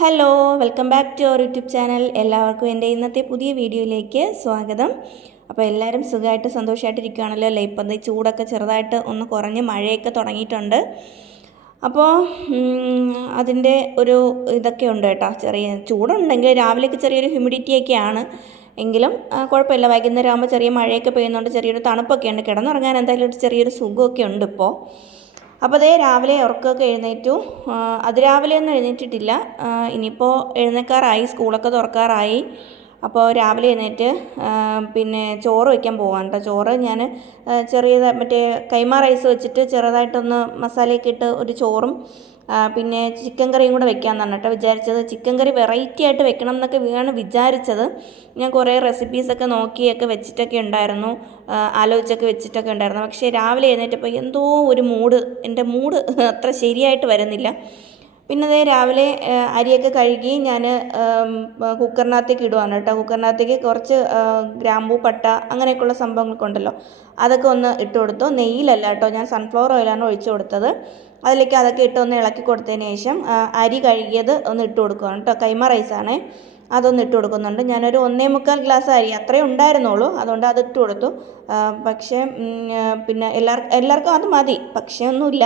Hello welcome back to our YouTube channel എല്ലാവർക്കും എന്റെ ഇന്നത്തെ പുതിയ വീഡിയോയിലേക്ക് സ്വാഗതം. അപ്പോൾ എല്ലാവരും സുഖമായിട്ട് സന്തോഷമായിട്ടിരിക്കുകയാണല്ലോ അല്ലേ? ഇപ്പം ചൂടൊക്കെ ചെറുതായിട്ട് ഒന്ന് കുറഞ്ഞ് മഴയൊക്കെ തുടങ്ങിയിട്ടുണ്ട്. അപ്പോൾ അതിന്റെ ഒരു ഇതൊക്കെ ഉണ്ട് കേട്ടോ. ചെറിയ ചൂടുണ്ടെങ്കിൽ രാവിലെയൊക്കെ ചെറിയൊരു ഹ്യൂമിഡിറ്റിയൊക്കെയാണ്. എങ്കിലും കുഴപ്പമില്ല. വൈകുന്നേരം ആകുമ്പോൾ ചെറിയ മഴയൊക്കെ പെയ്യുന്നുണ്ട് ചെറിയൊരു തണുപ്പൊക്കെ ഉണ്ട് കിടന്നുറങ്ങാൻ എന്തായാലും ഒരു ചെറിയൊരു സുഖമൊക്കെ ഉണ്ട് ഇപ്പോൾ. അപ്പോൾ അതേ രാവിലെ ഉറക്കമൊക്കെ എഴുന്നേറ്റു. അതിരാവിലെ ഒന്നും എഴുന്നേറ്റിട്ടില്ല. ഇനിയിപ്പോൾ എഴുന്നേക്കാറായി സ്കൂളൊക്കെ തുറക്കാറായി. അപ്പോൾ രാവിലെ എഴുന്നേറ്റ് പിന്നെ ചോറ് വയ്ക്കാൻ പോകാൻ കേട്ടോ. ചോറ് ഞാൻ ചെറിയ മറ്റേ കൈമ റൈസ് വെച്ചിട്ട് ചെറുതായിട്ടൊന്ന് മസാലയൊക്കെ ഇട്ട് ഒരു ചോറും പിന്നെ ചിക്കൻ കറിയും കൂടെ വെക്കാമെന്നാണ് കേട്ടോ വിചാരിച്ചത്. ചിക്കൻ കറി വെറൈറ്റി ആയിട്ട് വെക്കണം എന്നൊക്കെ ആണ് വിചാരിച്ചത്. ഞാൻ കുറേ റെസിപ്പീസൊക്കെ നോക്കിയൊക്കെ വെച്ചിട്ടൊക്കെ ഉണ്ടായിരുന്നു ആലോചിച്ചൊക്കെ വെച്ചിട്ടൊക്കെ ഉണ്ടായിരുന്നു. പക്ഷേ രാവിലെ എഴുന്നേറ്റപ്പോൾ എന്തോ ഒരു മൂഡ് എന്റെ മൂഡ് അത്ര ശരിയായിട്ട് വരുന്നില്ല. പിന്നെ ദേ രാവിലെ അരിയൊക്കെ കഴുകി ഞാൻ കുക്കറിനകത്തേക്ക് ഇടുവാണ് കേട്ടോ. കുക്കറിനകത്തേക്ക് കുറച്ച് ഗ്രാമ്പൂ പട്ട അങ്ങനെയൊക്കെയുള്ള സംഭവങ്ങളൊക്കെ ഉണ്ടല്ലോ. അതൊക്കെ ഒന്ന് ഇട്ട് കൊടുത്തു. നെയ്യിലല്ല കേട്ടോ. ഞാൻ സൺഫ്ലവർ ഓയിലാണ് ഒഴിച്ചു കൊടുത്തത്. അതിലേക്ക് അതൊക്കെ ഇട്ട് ഒന്ന് ഇളക്കി കൊടുത്തതിന് ശേഷം അരി കഴുകിയത് ഒന്ന് ഇട്ട് കൊടുക്കുകയാണ് കേട്ടോ. കൈമ റൈസാണേ അതൊന്ന് ഇട്ട് കൊടുക്കുന്നുണ്ട്. ഞാനൊരു ഒന്നേ മുക്കാൽ ഗ്ലാസ് അരി അത്രേ ഉണ്ടായിരുന്നുള്ളൂ. അതുകൊണ്ട് അത് ഇട്ട് കൊടുത്തു. പക്ഷേ പിന്നെ എല്ലാവർ എല്ലാവർക്കും അത് മതി. പക്ഷേ ഒന്നുമില്ല.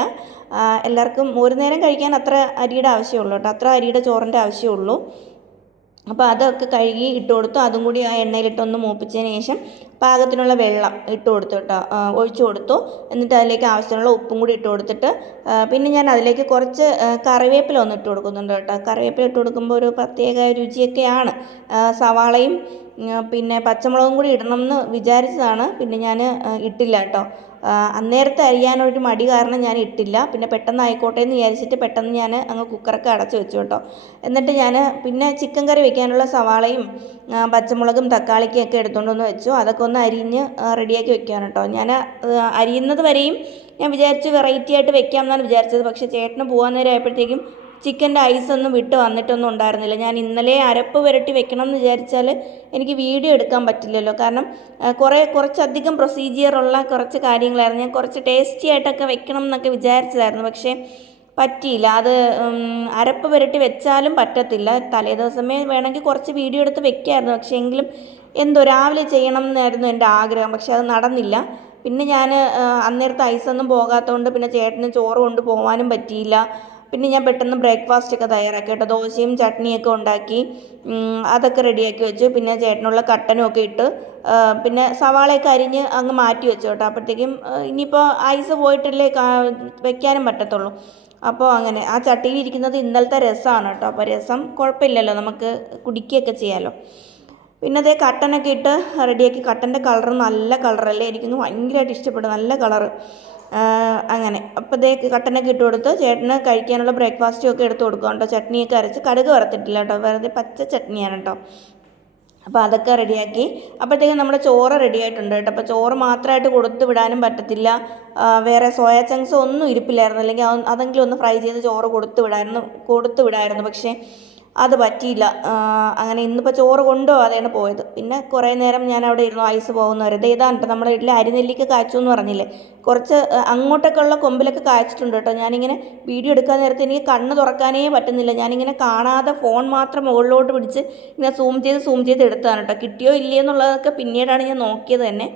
എല്ലാവർക്കും ഒരു നേരം കഴിക്കാൻ അത്ര അരിയുടെ ആവശ്യമുള്ളൂ കേട്ടോ. അത്ര അരിയുടെ ചോറിന്റെ ആവശ്യമുള്ളൂ. അപ്പോൾ അതൊക്കെ കഴുകി ഇട്ട് കൊടുത്തു. അതും കൂടി ആ എണ്ണയിലിട്ടൊന്ന് മൂപ്പിച്ചതിന് ശേഷം പാകത്തിനുള്ള വെള്ളം ഇട്ട് കൊടുത്തു കേട്ടോ. ഒഴിച്ചു കൊടുത്തു. എന്നിട്ട് അതിലേക്ക് ആവശ്യമുള്ള ഉപ്പും കൂടി ഇട്ട് കൊടുത്തിട്ട് പിന്നെ ഞാൻ അതിലേക്ക് കുറച്ച് കറിവേപ്പില ഒന്ന് ഇട്ട് കൊടുക്കുന്നുണ്ട് കേട്ടോ. കറിവേപ്പില ഇട്ട് കൊടുക്കുമ്പോൾ ഒരു പ്രത്യേക രുചിയൊക്കെയാണ്. സവാളയും പിന്നെ പച്ചമുളകും കൂടി ഇടണം എന്ന് വിചാരിച്ചതാണ്. പിന്നെ ഞാൻ ഇട്ടില്ല കേട്ടോ. അന്നേരത്തെ അരിയാനൊരു മടി കാരണം ഞാൻ ഇട്ടില്ല. പിന്നെ പെട്ടെന്ന് ആയിക്കോട്ടെ എന്ന് വിചാരിച്ചിട്ട് പെട്ടെന്ന് ഞാൻ അങ്ങ് കുക്കറൊക്കെ അടച്ചു വെച്ചു കേട്ടോ. എന്നിട്ട് ഞാൻ പിന്നെ ചിക്കൻ കറി വെക്കാനുള്ള സവാളയും പച്ചമുളകും തക്കാളിക്കും ഒക്കെ എടുത്തുകൊണ്ട് വന്ന് വെച്ചു. അതൊക്കെ ഒന്ന് അരിഞ്ഞ് റെഡിയാക്കി വെക്കുകയാണ് കേട്ടോ. ഞാൻ അരിയുന്നത് വരെയും ഞാൻ വിചാരിച്ചു വെറൈറ്റി ആയിട്ട് വെക്കാം എന്നാണ് വിചാരിച്ചത്. പക്ഷേ ചേട്ടന് പോകാൻ നേരം ആയപ്പോഴത്തേക്കും ചിക്കന്റെ ഒന്നും വിട്ട് വന്നിട്ടൊന്നും ഉണ്ടായിരുന്നില്ല. ഞാൻ ഇന്നലെ അരപ്പ് പുരട്ടി വെക്കണം എന്ന് വിചാരിച്ചാൽ എനിക്ക് വീഡിയോ എടുക്കാൻ പറ്റില്ലല്ലോ. കാരണം കുറേ കുറച്ചധികം പ്രൊസീജിയറുള്ള കുറച്ച് കാര്യങ്ങളായിരുന്നു. ഞാൻ കുറച്ച് ടേസ്റ്റി ആയിട്ടൊക്കെ വെക്കണം എന്നൊക്കെ വിചാരിച്ചതായിരുന്നു. പക്ഷേ പറ്റിയില്ല. അത് അരപ്പ് പുരട്ടി വെച്ചാലും പറ്റത്തില്ല. തലേ ദിവസമേ വേണമെങ്കിൽ കുറച്ച് വീഡിയോ എടുത്ത് വെക്കായിരുന്നു. പക്ഷേ എങ്കിലും എന്തോ രാവിലെ ചെയ്യണം എന്നായിരുന്നു എന്റെ ആഗ്രഹം. പക്ഷേ അത് നടന്നില്ല. പിന്നെ ഞാൻ അന്നേരത്തെ ഐസൊന്നും പോകാത്തതുകൊണ്ട് പിന്നെ ചേട്ടന് ചോറ് കൊണ്ട് പോകാനും പറ്റിയില്ല. പിന്നെ ഞാൻ പെട്ടെന്ന് ബ്രേക്ക്ഫാസ്റ്റ് ഒക്കെ തയ്യാറാക്കി കേട്ടോ. ദോശയും ചട്നിയൊക്കെ ഉണ്ടാക്കി. അതൊക്കെ റെഡിയാക്കി വെച്ചു. പിന്നെ ചേട്ടനുള്ള കട്ടനും ഒക്കെ ഇട്ട് പിന്നെ സവാളയൊക്കെ അരിഞ്ഞ് അങ്ങ് മാറ്റി വെച്ചു കേട്ടോ. അപ്പോഴത്തേക്കും ഇനിയിപ്പോൾ ഐസ് പോയിട്ടല്ലേ വെക്കാനും പറ്റത്തുള്ളൂ. അപ്പോൾ അങ്ങനെ ആ ചട്ടിയിൽ ഇരിക്കുന്നത് ഇന്നലത്തെ രസമാണ് കേട്ടോ. അപ്പോൾ രസം കുഴപ്പമില്ലല്ലോ നമുക്ക് കുടിക്കുകയൊക്കെ ചെയ്യാമല്ലോ പിന്നെ അതേ കട്ടനൊക്കെ ഇട്ട് റെഡിയാക്കി കട്ടന്റെ കളർ നല്ല കളറല്ലേ എനിക്കൊന്ന് ഭയങ്കരമായിട്ട് ഇഷ്ടപ്പെടും നല്ല കളറ് അങ്ങനെ. അപ്പോൾ ദേ കട്ടനൊക്കെ ഇട്ട് കൊടുത്ത്. ചേട്ടന് കഴിക്കാനുള്ള ബ്രേക്ക്ഫാസ്റ്റും ഒക്കെ എടുത്ത് കൊടുക്കുക കേട്ടോ. ചട്നിയൊക്കെ അരച്ച് കടുക് വറുത്തിട്ടില്ല കേട്ടോ. വെറുതെ പച്ച ചട്നിയാണ് കേട്ടോ. അപ്പോൾ അതൊക്കെ റെഡിയാക്കി. അപ്പോഴത്തേക്കും നമ്മുടെ ചോറ് റെഡി ആയിട്ടുണ്ട് കേട്ടോ. അപ്പോൾ ചോറ് മാത്രമായിട്ട് കൊടുത്ത് വിടാനും പറ്റത്തില്ല. വേറെ സോയ ചങ്ക്സ് ഒന്നും ഇരിപ്പില്ലായിരുന്നു. അല്ലെങ്കിൽ അതെങ്കിലും ഒന്ന് ഫ്രൈ ചെയ്ത് ചോറ് കൊടുത്ത് വിടായിരുന്നു കൊടുത്ത് വിടായിരുന്നു. പക്ഷേ അത് പറ്റിയില്ല. അങ്ങനെ ഇന്നിപ്പോൾ ചോറ് കൊണ്ടുപോകാതെയാണ് പോയത്. പിന്നെ കുറേ നേരം ഞാൻ അവിടെ ഇരുന്നു ഐസ് പോകുന്നവരെ. ദേ ഇതാണ് കേട്ടോ നമ്മുടെ വീട്ടിൽ അരിനെല്ലിക്ക കാച്ചു എന്ന് പറഞ്ഞില്ലേ? കുറച്ച് അങ്ങോട്ടൊക്കെ ഉള്ള കൊമ്പിലൊക്കെ കായ്ച്ചിട്ടുണ്ട് കേട്ടോ. ഞാനിങ്ങനെ വീഡിയോ എടുക്കാൻ നേരത്തെ എനിക്ക് കണ്ണ് തുറക്കാനേ പറ്റുന്നില്ല. ഞാനിങ്ങനെ കാണാതെ ഫോൺ മാത്രം മുകളിലോട്ട് പിടിച്ച് ഇങ്ങനെ സൂം ചെയ്ത് സൂം ചെയ്ത് എടുത്തതാണ് കേട്ടോ. കിട്ടിയോ ഇല്ലയോ എന്നുള്ളതൊക്കെ പിന്നീടാണ് ഞാൻ നോക്കിയത് തന്നെ.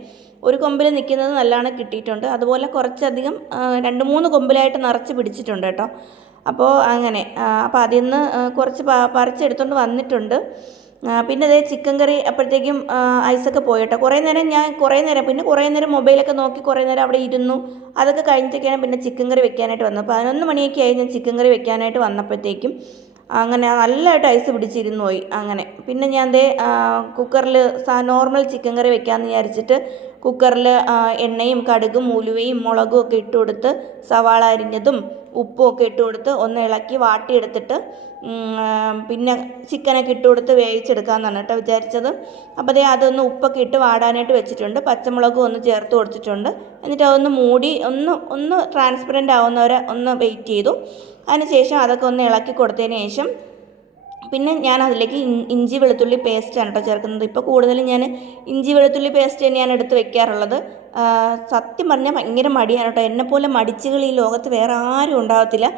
ഒരു കൊമ്പിൽ നിൽക്കുന്നത് നല്ലോണം കിട്ടിയിട്ടുണ്ട്. അതുപോലെ കുറച്ചധികം രണ്ട് മൂന്ന് കൊമ്പിലായിട്ട് നിറച്ച് പിടിച്ചിട്ടുണ്ട് കേട്ടോ. അപ്പോൾ അങ്ങനെ അപ്പോൾ അതിൽ നിന്ന് കുറച്ച് പറിച്ചെടുത്തുകൊണ്ട് വന്നിട്ടുണ്ട്. പിന്നെ അതേ ചിക്കൻ കറി അപ്പോഴത്തേക്കും ഐസൊക്കെ പോയിട്ടോ. കുറേ നേരം ഞാൻ കുറേ നേരം പിന്നെ കുറേ നേരം മൊബൈലൊക്കെ നോക്കി കുറേ നേരം അവിടെ ഇരുന്നു. അതൊക്കെ കഴിഞ്ഞിട്ടൊക്കെയാണ് പിന്നെ ചിക്കൻ കറി വെക്കാനായിട്ട് വന്നത്. പതിനൊന്ന് മണിയൊക്കെ ആയി ഞാൻ ചിക്കൻ കറി വെക്കാനായിട്ട് വന്നപ്പോഴത്തേക്കും അങ്ങനെ നല്ലതായിട്ട് ഐസ് പിടിച്ചിരുന്നു പോയി. അങ്ങനെ പിന്നെ ഞാൻ ദേ കുക്കറിൽ നോർമൽ ചിക്കൻ കറി വെക്കാമെന്ന് വിചാരിച്ചിട്ട് കുക്കറിൽ എണ്ണയും കടുകും ഉലുവയും മുളകും ഒക്കെ ഇട്ട് കൊടുത്ത് സവാള അരിഞ്ഞതും ഉപ്പും ഒക്കെ ഇട്ട് കൊടുത്ത് ഒന്ന് ഇളക്കി വാട്ടിയെടുത്തിട്ട് പിന്നെ ചിക്കനൊക്കെ ഇട്ട് കൊടുത്ത് വേവിച്ചെടുക്കാമെന്നാണ് കേട്ടോ വിചാരിച്ചത്. അപ്പോൾ അതേ അതൊന്ന് ഉപ്പൊക്കെ ഇട്ട് വാടാനായിട്ട് വെച്ചിട്ടുണ്ട്. പച്ചമുളകും ഒന്ന് ചേർത്ത് കൊടുത്തിട്ടുണ്ട്. എന്നിട്ട് അതൊന്ന് മൂടി ഒന്ന് ഒന്ന് ട്രാൻസ്പെറന്റ് ആവുന്നവരെ ഒന്ന് വെയിറ്റ് ചെയ്തു. അതിനുശേഷം അതൊക്കെ ഒന്ന് ഇളക്കി കൊടുത്തതിന് ശേഷം പിന്നെ ഞാൻ അതിലേക്ക് ഇഞ്ചി വെളുത്തുള്ളി പേസ്റ്റാണ് കേട്ടോ ചേർക്കുന്നത്. ഇപ്പോൾ കൂടുതലും ഞാൻ ഇഞ്ചി വെളുത്തുള്ളി പേസ്റ്റ് തന്നെയാണ് എടുത്ത് വെക്കാറുള്ളത്. സത്യം പറഞ്ഞാൽ ഭയങ്കര മടിയാണ് കേട്ടോ. എന്നെപ്പോലെ മടിച്ചുകൾ ഈ ലോകത്ത് വേറെ ആരും ഉണ്ടാകത്തില്ല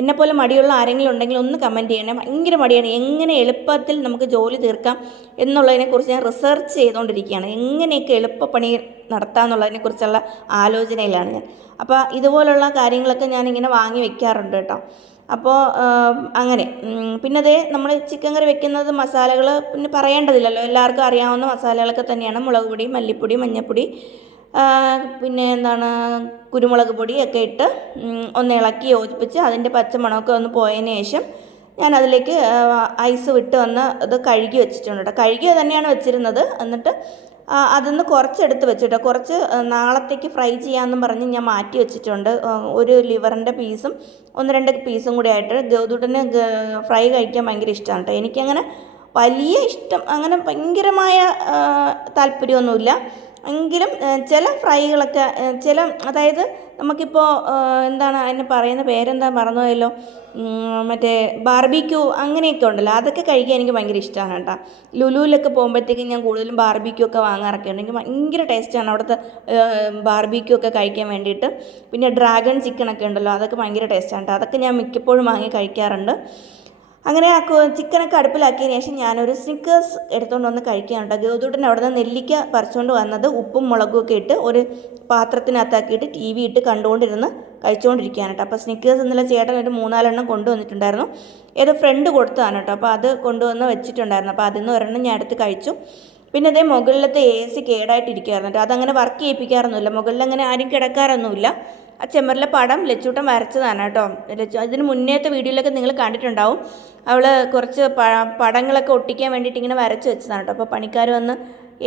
എന്നെപ്പോലെ മടിയുള്ള ആരെങ്കിലും ഉണ്ടെങ്കിൽ ഒന്ന് കമന്റ് ചെയ്യണം. ഭയങ്കര മടിയാണ്. എങ്ങനെ എളുപ്പത്തിൽ നമുക്ക് ജോലി തീർക്കാം എന്നുള്ളതിനെക്കുറിച്ച് ഞാൻ റിസർച്ച് ചെയ്തുകൊണ്ടിരിക്കുകയാണ്. എങ്ങനെയൊക്കെ എളുപ്പപ്പണി നടത്താമെന്നുള്ളതിനെക്കുറിച്ചുള്ള ആലോചനയിലാണ് ഞാൻ. അപ്പോൾ ഇതുപോലുള്ള കാര്യങ്ങളൊക്കെ ഞാനിങ്ങനെ വാങ്ങി വെക്കാറുണ്ട് കേട്ടോ. അപ്പോൾ അങ്ങനെ. പിന്നെ അതേ നമ്മൾ ചിക്കൻ കറി വെക്കുന്നത് മസാലകൾ പിന്നെ പറയേണ്ടതില്ലല്ലോ. എല്ലാവർക്കും അറിയാവുന്ന മസാലകളൊക്കെ തന്നെയാണ്. മുളക് പൊടി മല്ലിപ്പൊടി മഞ്ഞൾപ്പൊടി പിന്നെ എന്താണ് കുരുമുളക് പൊടിയൊക്കെ ഇട്ട് ഒന്ന് ഇളക്കി യോജിപ്പിച്ച് അതിന്റെ പച്ചമണമൊക്കെ ഒന്ന് പോയതിന് ശേഷം ഞാൻ അതിലേക്ക് ഐസ് വിട്ട് വന്ന് അത് കഴുകി വെച്ചിട്ടുണ്ട് കേട്ടോ കഴുകി തന്നെയാണ് വെച്ചിരുന്നത്. എന്നിട്ട് അതൊന്ന് കുറച്ചെടുത്ത് കേട്ടോ കുറച്ച് നാളത്തേക്ക് ഫ്രൈ ചെയ്യാമെന്നും പറഞ്ഞ് ഞാൻ മാറ്റി വെച്ചിട്ടുണ്ട്. ഒരു ലിവറിന്റെ പീസും ഒന്ന് രണ്ട് പീസും കൂടി ആയിട്ട് ഗൗതൂട്ടന് ഫ്രൈ കഴിക്കാൻ ഭയങ്കര ഇഷ്ടമാണ് കേട്ടോ എനിക്കങ്ങനെ വലിയ ഇഷ്ടം അങ്ങനെ ഭയങ്കരമായ താല്പര്യമൊന്നുമില്ല. എങ്കിലും ചില ഫ്രൈകളൊക്കെ ചില അതായത് നമുക്കിപ്പോൾ എന്താണ് അതിന് പറയുന്ന പേരെന്താ മറന്നുപോയല്ലോ? മറ്റേ ബാർബിക്യൂ അങ്ങനെയൊക്കെ ഉണ്ടല്ലോ. അതൊക്കെ കഴിക്കാൻ എനിക്ക് ഭയങ്കര ഇഷ്ടമാണ് കേട്ടോ. ലുലുവിലൊക്കെ പോകുമ്പോഴത്തേക്കും ഞാൻ കൂടുതലും ബാർബിക്യൂ ഒക്കെ വാങ്ങാറൊക്കെ ഉണ്ട്. എനിക്ക് ഭയങ്കര ടേസ്റ്റാണ് അവിടുത്തെ ബാർബിക്യൂ ഒക്കെ കഴിക്കാൻ വേണ്ടിയിട്ട്. പിന്നെ ഡ്രാഗൺ ചിക്കനൊക്കെ ഉണ്ടല്ലോ അതൊക്കെ ഭയങ്കര ടേസ്റ്റാണ് കേട്ടോ. അതൊക്കെ ഞാൻ മിക്കപ്പോഴും വാങ്ങി കഴിക്കാറുണ്ട്. അങ്ങനെ ആ ചിക്കനൊക്കെ അടുപ്പിലാക്കിയതിന് ശേഷം ഞാനൊരു സ്നിക്കേഴ്സ് എടുത്തുകൊണ്ട് വന്ന് കഴിക്കുകയാണ് കേട്ടോ ഗൗതൂട്ടൻ അവിടെ നിന്ന് നെല്ലിക്ക പറിച്ചുകൊണ്ട് വന്നത് ഉപ്പും മുളകും ഒക്കെ ഇട്ട് ഒരു പാത്രത്തിനകത്താക്കിയിട്ട് ടി വി ഇട്ട് കണ്ടുകൊണ്ടിരുന്ന് കഴിച്ചുകൊണ്ടിരിക്കുകയാണ് കേട്ടോ അപ്പോൾ സ്നിക്കേഴ്സ് ഇന്നലെ ചേട്ടൻ ഒരു മൂന്നാലെണ്ണം കൊണ്ടുവന്നിട്ടുണ്ടായിരുന്നു. ഏതോ ഫ്രണ്ട് കൊടുത്തതാണ് കേട്ടോ അപ്പോൾ അത് കൊണ്ടുവന്ന് വെച്ചിട്ടുണ്ടായിരുന്നു. അപ്പോൾ അതിൽ നിന്ന് ഒരെണ്ണം ഞാൻ എടുത്ത് കഴിച്ചു. പിന്നെ അതേ മുകളിലത്തെ എ സി കേടായിട്ടിരിക്കുകയായിരുന്നു കേട്ടോ അതങ്ങനെ വർക്ക് ചെയ്യിപ്പിക്കാറൊന്നുമില്ല. മുകളിൽ അങ്ങനെ ആരും കിടക്കാറൊന്നുമില്ല. ആ ചെമ്മറിലെ പടം ലച്ചൂട്ടൻ വരച്ചതാണ് കേട്ടോ. ലച്ചു അതിന് മുന്നേത്തെ വീഡിയോയിലൊക്കെ നിങ്ങൾ കണ്ടിട്ടുണ്ടാവും. അവൾ കുറച്ച് പടങ്ങളൊക്കെ ഒട്ടിക്കാൻ വേണ്ടിയിട്ട് ഇങ്ങനെ വരച്ച് വെച്ചതാണ് കേട്ടോ. അപ്പോൾ പണിക്കാർ വന്ന്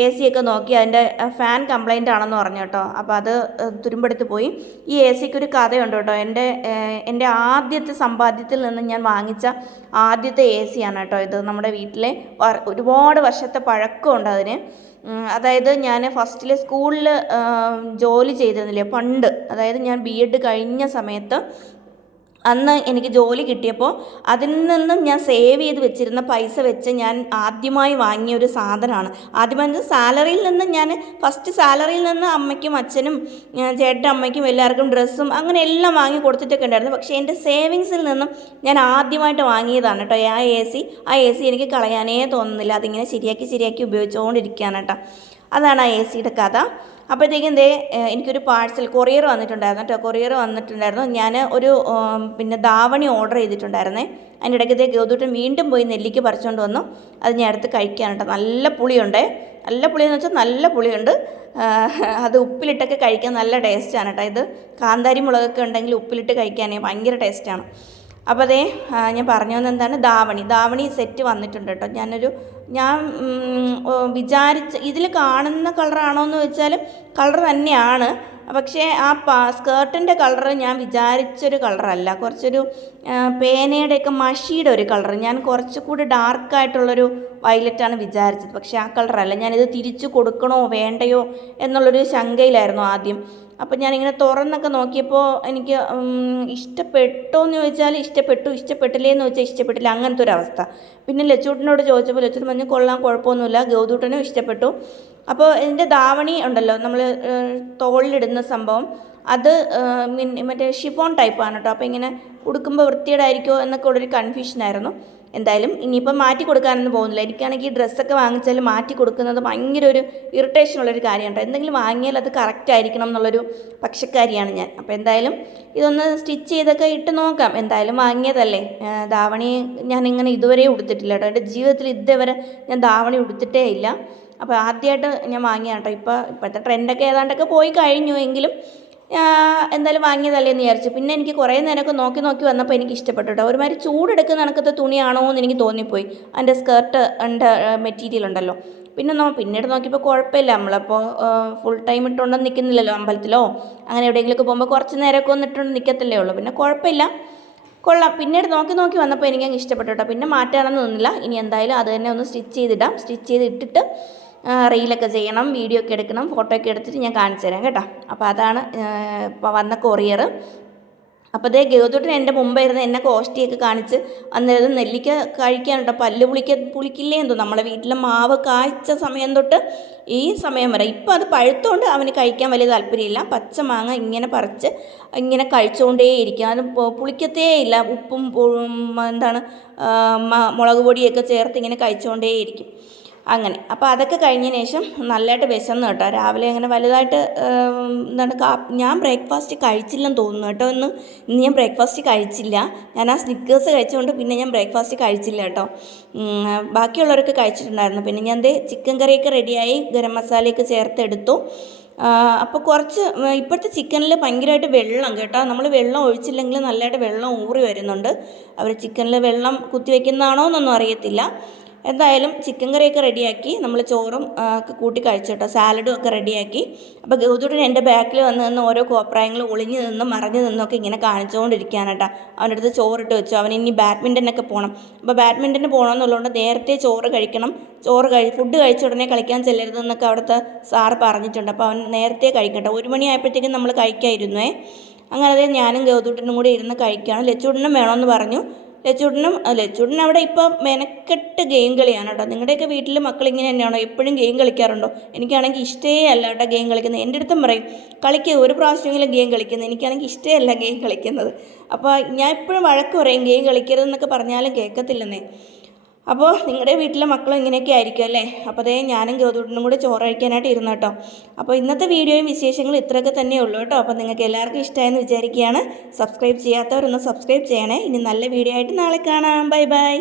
എ സി ഒക്കെ നോക്കി അതിന്റെ ഫാൻ കംപ്ലൈന്റ് ആണെന്ന് പറഞ്ഞു കേട്ടോ. അപ്പോൾ അത് തുരുമ്പെടുത്ത് പോയി. ഈ എ സിക്ക് ഒരു കഥയുണ്ട് കേട്ടോ. എന്റെ എന്റെ ആദ്യത്തെ സമ്പാദ്യത്തിൽ നിന്ന് ഞാൻ വാങ്ങിച്ച ആദ്യത്തെ എ സി ആണ് കേട്ടോ ഇത്. നമ്മുടെ വീട്ടിലെ ഒരുപാട് വർഷത്തെ പഴക്കമുണ്ട് അതിന്. അതായത് ഞാൻ ഫസ്റ്റിൽ സ്കൂളിൽ ജോലി ചെയ്തിരുന്നില്ലേ പണ്ട്. അതായത് ഞാൻ ബി എഡ് കഴിഞ്ഞ സമയത്ത് അന്ന് എനിക്ക് ജോലി കിട്ടിയപ്പോൾ അതിൽ നിന്നും ഞാൻ സേവ് ചെയ്ത് വെച്ചിരുന്ന പൈസ വെച്ച് ഞാൻ ആദ്യമായി വാങ്ങിയ ഒരു സാധനമാണ്. ആദ്യമായി സാലറിയിൽ നിന്ന് ഞാൻ ഫസ്റ്റ് സാലറിയിൽ നിന്ന് അമ്മയ്ക്കും അച്ഛനും ചേട്ടന്റെ അമ്മയ്ക്കും എല്ലാവർക്കും ഡ്രസ്സും അങ്ങനെ എല്ലാം വാങ്ങി കൊടുത്തിട്ടൊക്കെ ഉണ്ടായിരുന്നു. പക്ഷേ എന്റെ സേവിങ്സിൽ നിന്നും ഞാൻ ആദ്യമായിട്ട് വാങ്ങിയതാണ് കേട്ടോ ആ എ സി ആ എ സി എനിക്ക് കളയാനേ തോന്നുന്നില്ല. അതിങ്ങനെ ശരിയാക്കി ശരിയാക്കി ഉപയോഗിച്ചുകൊണ്ടിരിക്കുകയാണ് കേട്ടോ അതാണ് ആ എ സിയുടെ കഥ. അപ്പോഴത്തേക്കും ദേ എനിക്കൊരു പാഴ്സൽ കൊറിയർ വന്നിട്ടുണ്ടായിരുന്നു കേട്ടോ. കൊറിയർ വന്നിട്ടുണ്ടായിരുന്നു. ഞാൻ ഒരു പിന്നെ ധാവണി ഓർഡർ ചെയ്തിട്ടുണ്ടായിരുന്നേ. അതിന്റെ ഇതേ ഗൗതൂട്ടൻ വീണ്ടും പോയി നെല്ലിക്ക് പറിച്ചുകൊണ്ട് വന്നു. അത് ഞാൻ എടുത്ത് കഴിക്കാൻ കേട്ടോ. നല്ല പുളിയുണ്ടേ. നല്ല പുളിയെന്ന് വെച്ചാൽ നല്ല പുളിയുണ്ട്. അത് ഉപ്പിലിട്ടൊക്കെ കഴിക്കാൻ നല്ല ടേസ്റ്റാണ് കേട്ടോ ഇത്. കാന്താരി മുളകൊക്കെ ഉണ്ടെങ്കിൽ ഉപ്പിലിട്ട് കഴിക്കാനേ ഭയങ്കര ടേസ്റ്റാണ്. അപ്പോൾ അതേ ഞാൻ പറഞ്ഞു വന്നത് എന്താണ് ധാവണി. ധാവണി സെറ്റ് വന്നിട്ടുണ്ട് കേട്ടോ. ഞാനൊരു ഞാൻ വിചാരിച്ച ഇതിൽ കാണുന്ന കളറാണോ എന്ന് വെച്ചാൽ കളർ തന്നെയാണ്. പക്ഷേ ആ പാ സ്കേർട്ടിന്റെ കളർ ഞാൻ വിചാരിച്ചൊരു കളറല്ല. കുറച്ചൊരു പേനയുടെയൊക്കെ മഷിയുടെ ഒരു കളർ ഞാൻ കുറച്ചുകൂടി ഡാർക്കായിട്ടുള്ളൊരു വയലറ്റാണ് വിചാരിച്ചത്. പക്ഷേ ആ കളറല്ല. ഞാനിത് തിരിച്ചു കൊടുക്കണോ വേണ്ടയോ എന്നുള്ളൊരു ശങ്കയിലായിരുന്നു ആദ്യം. അപ്പം ഞാനിങ്ങനെ തുറന്നൊക്കെ നോക്കിയപ്പോൾ എനിക്ക് ഇഷ്ടപ്പെട്ടോ എന്ന് ചോദിച്ചാൽ ഇഷ്ടപ്പെട്ടു ഇഷ്ടപ്പെട്ടില്ലേ എന്ന് ചോദിച്ചാൽ ഇഷ്ടപ്പെട്ടില്ല. അങ്ങനത്തെ ഒരു അവസ്ഥ. പിന്നെ ലച്ചൂട്ടനോട് ചോദിച്ചപ്പോൾ ലച്ചൂട്ടൻ പറഞ്ഞു കൊള്ളാം കുഴപ്പമൊന്നുമില്ല ഗൗതൂട്ടനും ഇഷ്ടപ്പെട്ടു. അപ്പോൾ ഇതിന്റെ ധാവണി ഉണ്ടല്ലോ നമ്മൾ തോളിലിടുന്ന സംഭവം. അത് മറ്റേ ഷിഫോൺ ടൈപ്പാണ് കേട്ടോ. അപ്പോൾ ഇങ്ങനെ ഉടുക്കുമ്പോൾ വൃത്തിയേടായിരിക്കുമോ എന്നൊക്കെ ഉള്ളൊരു കൺഫ്യൂഷനായിരുന്നു എന്തായാലും ഇനിയിപ്പം മാറ്റി കൊടുക്കാനൊന്നും പോകുന്നില്ല. എനിക്കാണെങ്കിൽ ഈ ഡ്രസ്സൊക്കെ വാങ്ങിച്ചാൽ മാറ്റി കൊടുക്കുന്നത് ഭയങ്കര ഒരു ഇറിറ്റേഷൻ ഉള്ളൊരു കാര്യമാണ്. എന്തെങ്കിലും വാങ്ങിയാൽ അത് കറക്റ്റ് ആയിരിക്കണം എന്നുള്ളൊരു പക്ഷക്കാരിയാണ് ഞാൻ. അപ്പോൾ എന്തായാലും ഇതൊന്ന് സ്റ്റിച്ച് ചെയ്തൊക്കെ ഇട്ട് നോക്കാം. എന്തായാലും വാങ്ങിയതല്ലേ. ധാവണി ഞാൻ ഇങ്ങനെ ഇതുവരെ ഉടുത്തിട്ടില്ല കേട്ടോ. എന്റെ ജീവിതത്തിൽ ഇതുവരെ ഞാൻ ധാവണി ഉടുത്തിട്ടേ ഇല്ല. അപ്പോൾ ആദ്യമായിട്ട് ഞാൻ വാങ്ങിയാണ് കേട്ടോ. ഇപ്പോൾ ഇപ്പോഴത്തെ ട്രെൻഡൊക്കെ ഏതാണ്ടൊക്കെ പോയി കഴിഞ്ഞു എങ്കിലും എന്തായാലും വാങ്ങിയതല്ലേ എന്ന് വിചാരിച്ചു. പിന്നെ എനിക്ക് കുറേ നേരമൊക്കെ നോക്കി നോക്കി വന്നപ്പോൾ എനിക്ക് ഇഷ്ടപ്പെട്ടു കേട്ടോ. ഒരുമാതിരി ചൂടെടുക്കുന്ന കണക്കത്തെ തുണിയാണോ എന്ന് എനിക്ക് തോന്നിപ്പോയി. അതിന്റെ സ്കേർട്ട് ഉണ്ട് മെറ്റീരിയൽ ഉണ്ടല്ലോ. പിന്നെ നമ്മൾ പിന്നീട് നോക്കിയപ്പോൾ കുഴപ്പമില്ല. നമ്മളപ്പോൾ ഫുൾ ടൈം ഇട്ടുകൊണ്ടൊന്നും നിൽക്കുന്നില്ലല്ലോ അമ്പലത്തിലോ അങ്ങനെ എവിടെയെങ്കിലുമൊക്കെ പോകുമ്പോൾ കുറച്ച് നേരമൊക്കെ ഒന്ന് ഇട്ടുകൊണ്ട് നിൽക്കത്തില്ലേ ഉള്ളൂ. പിന്നെ കുഴപ്പമില്ല. കൊള്ളാം. പിന്നീട് നോക്കി നോക്കി വന്നപ്പോൾ എനിക്ക് അങ്ങ് ഇഷ്ടപ്പെട്ടു കേട്ടോ. പിന്നെ മാറ്റാനൊന്നും നിന്നില്ല ഇനി എന്തായാലും അത് തന്നെ ഒന്ന് സ്റ്റിച്ച് ചെയ്തിടാം. സ്റ്റിച്ച് ചെയ്ത് ഇട്ടിട്ട് റീലൊക്കെ ചെയ്യണം വീഡിയോ ഒക്കെ എടുക്കണം ഫോട്ടോ ഒക്കെ എടുത്തിട്ട് ഞാൻ കാണിച്ചു തരാം കേട്ടോ. അപ്പോൾ അതാണ് വന്ന കൊറിയർ അപ്പോൾ അതേ ഗൗതൂട്ടൻ എന്റെ മുമ്പായിരുന്നു എന്നെ കോഷ്ടിയൊക്കെ കാണിച്ച് അന്നേരം നെല്ലിക്ക കഴിക്കാനുണ്ടോ പല്ല് പുളിക്ക പുളിക്കില്ലേ എന്തോ. നമ്മളെ വീട്ടിലെ മാവ് കായ്ച്ച സമയം തൊട്ട് ഈ സമയം വരെ. ഇപ്പോൾ അത് പഴുത്തോണ്ട് അവന് കഴിക്കാൻ വലിയ താല്പര്യമില്ല. പച്ച മാങ്ങ ഇങ്ങനെ പറിച്ച് ഇങ്ങനെ കഴിച്ചുകൊണ്ടേയിരിക്കും അത് പുളിക്കത്തേ ഇല്ല. ഉപ്പും എന്താണ് മുളക് പൊടിയൊക്കെ ചേർത്ത് ഇങ്ങനെ കഴിച്ചുകൊണ്ടേയിരിക്കും അങ്ങനെ. അപ്പോൾ അതൊക്കെ കഴിഞ്ഞതിന് ശേഷം നല്ലതായിട്ട് വിശന്നു കേട്ടോ. രാവിലെ അങ്ങനെ വലുതായിട്ട് എന്താണ് കാ ഞാൻ ബ്രേക്ക്ഫാസ്റ്റ് കഴിച്ചില്ലെന്ന് തോന്നുന്നു കേട്ടോ. ഇന്ന് ഇന്ന് ഞാൻ ബ്രേക്ക്ഫാസ്റ്റ് കഴിച്ചില്ല. ഞാൻ ആ സ്നിക്കേഴ്സ് കഴിച്ചുകൊണ്ട് പിന്നെ ഞാൻ ബ്രേക്ക്ഫാസ്റ്റ് കഴിച്ചില്ല കേട്ടോ. ബാക്കിയുള്ളവരൊക്കെ കഴിച്ചിട്ടുണ്ടായിരുന്നു. പിന്നെ ഞാൻ ദേ ചിക്കൻ കറിയൊക്കെ റെഡിയായി ഗരം മസാലയൊക്കെ ചേർത്തെടുത്തു. അപ്പോൾ കുറച്ച് ഇപ്പോഴത്തെ ചിക്കനിൽ ഭയങ്കരമായിട്ട് വെള്ളം കേട്ടോ. നമ്മൾ വെള്ളം ഒഴിച്ചില്ലെങ്കിൽ നല്ലതായിട്ട് വെള്ളം ഊറി വരുന്നുണ്ട്. അവർ ചിക്കനിൽ വെള്ളം കുത്തിവെക്കുന്നതാണോ എന്നൊന്നും അറിയത്തില്ല. എന്തായാലും ചിക്കൻ കറിയൊക്കെ റെഡിയാക്കി നമ്മൾ ചോറും ഒക്കെ കൂട്ടി കഴിച്ചു കേട്ടോ സാലഡും ഒക്കെ റെഡിയാക്കി അപ്പോൾ ഗൗതുടൻ എന്റെ ബാക്കിൽ വന്ന് നിന്ന് ഓരോ കോപ്രായങ്ങൾ ഒളിഞ്ഞു നിന്നും മറഞ്ഞു നിന്നൊക്കെ ഇങ്ങനെ കാണിച്ചുകൊണ്ടിരിക്കുകയാണ് കേട്ടോ. അവന്റെ അടുത്ത് ചോറിട്ട് വെച്ചു. അവൻ ഇനി ബാഡ്മിന്റനൊക്കെ പോകണം അപ്പോൾ ബാഡ്മിന്റന് പോകണമെന്നുള്ളതുകൊണ്ട് നേരത്തെ ചോറ് കഴിക്കണം. ചോറ് കഴി ഫുഡ് കഴിച്ച ഉടനെ കളിക്കാൻ ചെല്ലരുതെന്നൊക്കെ അവിടുത്തെ സാറ് പറഞ്ഞിട്ടുണ്ട്. അപ്പോൾ അവൻ നേരത്തെ കഴിക്കട്ടെ. ഒരു മണിയായപ്പോഴത്തേക്കും നമ്മൾ കഴിക്കായിരുന്നേ. അങ്ങനെ അതേ ഞാനും ഗൗതുട്ടനും കൂടി ഇരുന്ന് കഴിക്കുകയാണ്. ലച്ചൂട്ടനും വേണമെന്ന് പറഞ്ഞു. ലച്ചൂട്ടനും ലച്ചൂട്ടൻ അവിടെ ഇപ്പോൾ മെനക്കെട്ട് ഗെയിം കളിയാണ് കേട്ടോ. നിങ്ങളുടെയൊക്കെ വീട്ടിൽ മക്കൾ ഇങ്ങനെ തന്നെയാണോ? എപ്പോഴും ഗെയിം കളിക്കാറുണ്ടോ? എനിക്കാണെങ്കിൽ ഇഷ്ടേ അല്ല കേട്ടോ ഗെയിം കളിക്കുന്നത്. എന്റെ അടുത്തും പറയും കളിക്കുക ഒരു പ്രാവശ്യമെങ്കിലും ഗെയിം കളിക്കുന്നത് എനിക്കാണെങ്കിൽ ഇഷ്ടേ അല്ല ഗെയിം കളിക്കുന്നത്. അപ്പോൾ ഞാൻ എപ്പോഴും വഴക്ക് പറയും ഗെയിം കളിക്കരുതെന്നൊക്കെ പറഞ്ഞാലും കേൾക്കത്തില്ലെന്നേ. അപ്പോൾ നിങ്ങളുടെ വീട്ടിലെ മക്കളും ഇങ്ങനെയൊക്കെ ആയിരിക്കും അല്ലേ? അപ്പോൾ അതേ ഞാനും ഗൗതൂട്ടനും കൂടെ ചോറ് കഴിക്കാനായിട്ട് ഇരുന്നു കേട്ടോ. അപ്പോൾ ഇന്നത്തെ വീഡിയോയും വിശേഷങ്ങളും ഇത്രയൊക്കെ തന്നെ ഉള്ളൂ കേട്ടോ. അപ്പോൾ നിങ്ങൾക്ക് എല്ലാവർക്കും ഇഷ്ടമായെന്ന് വിചാരിക്കുകയാണ്. സബ്സ്ക്രൈബ് ചെയ്യാത്തവരൊന്ന് സബ്സ്ക്രൈബ് ചെയ്യണേ. ഇനി നല്ല വീഡിയോ ആയിട്ട് നാളെ കാണാം. Bye bye.